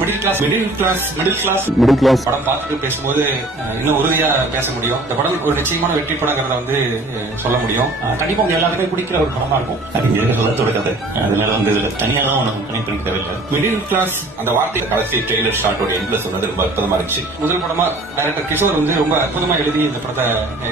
Middle class படம் பார்த்துட்டு பேசும்போது இன்னும் உறுதியா பேச முடியும். இந்த படம் ஒரு நிச்சயமான வெற்றி படங்கிறத வந்து சொல்ல முடியும். கண்டிப்பா உங்க எல்லாருமே பிடிக்கிற ஒரு படமா இருக்கும். அதனால வந்து இதுல தனியா தான் உனக்கு கனெக்ட் பண்ணி தேவையில்லை. மிடில் கிளாஸ் அந்த வார்த்தை கடைசி ட்ரெய்லர் ஷாட்டோட எண்ட்ல சொன்னது ரொம்ப அற்புதமா இருந்துச்சு. முதல் படமா டைரக்டர் கிஷோர் வந்து ரொம்ப அற்புதமா எழுதி இந்த படத்தை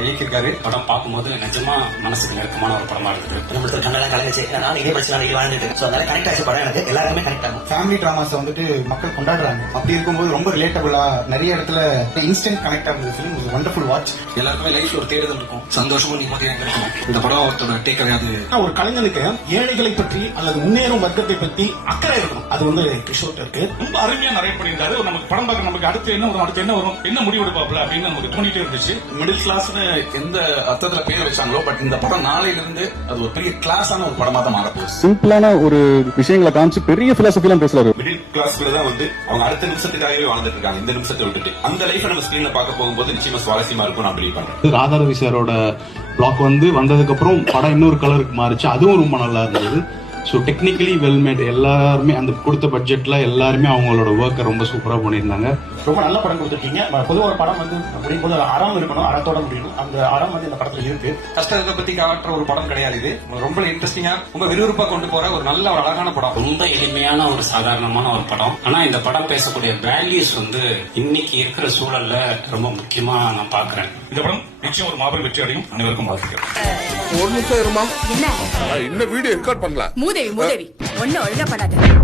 இயக்கியிருக்காரு. படம் பார்க்கும்போது நிஜமா மனசுக்கு நெருக்கமான ஒரு படமா இருக்குது. நம்மளுக்கு கண்ணெல்லாம் கலந்துச்சு. நான் இதே படிச்சு நான் வாழ்ந்துட்டு அதனால கனெக்ட் ஆச்சு படம். எனக்கு எல்லாருமே கனெக்ட் ஆகும். ஃபேமிலி டிராமாஸ் வந்துட்டு மக்கள் கொண்டாடுறாங்க. அப்படி இருக்கும்போது ரொம்ப ரிலேட்டபிளா நிறைய இடத்துல இன்ஸ்டன்ட் கனெக்ட் ஆகுது. Film is wonderful watch. எல்லாருக்குமே லைஃப்ல ஒரு தேடுதல் இருக்கும், சந்தோஷமும் நிம்மதியாக இருக்கும். இந்த படம் ஒருத்தோட டேக் அவே. ஒரு கலைஞனுக்கு ஏழைகளை பற்றி அல்லது முன்னேறும் வர்க்கத்தை பற்றி அக்கறை இருக்கணும். அது வந்து கிஷோர் இருக்கு. ரொம்ப அருமையா நிறைய பண்ணியிருந்தாரு. நமக்கு படம் பார்க்க நமக்கு அடுத்து என்ன வரும் என்ன முடிவு எடுப்பாப்ல அப்படின்னு நமக்கு தோணிட்டே இருந்துச்சு. மிடில் கிளாஸ்னு எந்த அர்த்தத்துல பேர் வச்சாங்களோ, பட் இந்த படம் நாளையில இருந்து அது ஒரு பெரிய கிளாஸான ஒரு படமா தான் மாறப்போகுது. சிம்பிளான ஒரு விஷயங்களை காமிச்சு பெரிய பிலாசபிலாம் பேசுறாரு. மிடில் கிளாஸ்ல தான் வந்து அவங்க அடுத்த நிமிஷத்துக்காகவே வாழ்ந்துட்டு இருக்காங்க. இந்த நிமிஷத்தை விட்டுட்டு அந்த லைஃப் நம்ம ஸ்கிரீன்ல பார்க்க போகும்போது நிச்சயமா சுவாரஸ்யமா இருக்கும் நான் பிலீவ் பண்றேன். ராதாரவி சாரோட பிளாக் வந்து வந்ததுக்கு அப்புறம் படம் இன்னொரு கலருக்கு மாறிச்சு. அதுவும் ரொம்ப நல்லா இருந்தது. So technically well made. எல்லாருமே அந்த கொடுத்த பட்ஜெட்ல எல்லாருமே அவங்களோட ஒர்க்கை ரொம்ப சூப்பரா பண்ணியிருந்தாங்க. ரொம்ப நல்ல படம் கொடுத்துருக்கீங்க. பொதுவாக ஒரு படம் வந்து முடியும் போது அறம் இருக்கணும், அறத்தோட முடியணும். அந்த அறம் வந்து இந்த படத்துல இருக்கு. கஷ்டத்தை பத்தி காட்டுற ஒரு படம் கிடையாது இது. ரொம்ப இன்ட்ரெஸ்டிங்கா ரொம்ப விறுவிறுப்பா கொண்டு போற ஒரு நல்ல ஒரு அழகான படம். ரொம்ப எளிமையான ஒரு சாதாரணமான ஒரு படம். ஆனா இந்த படம் பேசக்கூடிய வேல்யூஸ் வந்து இன்னைக்கு இருக்கிற சூழல்ல ரொம்ப முக்கியமா நான் பாக்குறேன். இந்த படம் நிச்சயம் ஒரு மாபெரும் வெற்றி அடையும். அனைவருக்கும் வாழ்த்துக்கள். ஒரு நிமிஷம் இருமா. என்ன இன்னும் வீடியோ ரெக்கார்ட் பண்ணலாம். மூதேவி ஒன்னும் ஒழுங்கா பண்ணாத.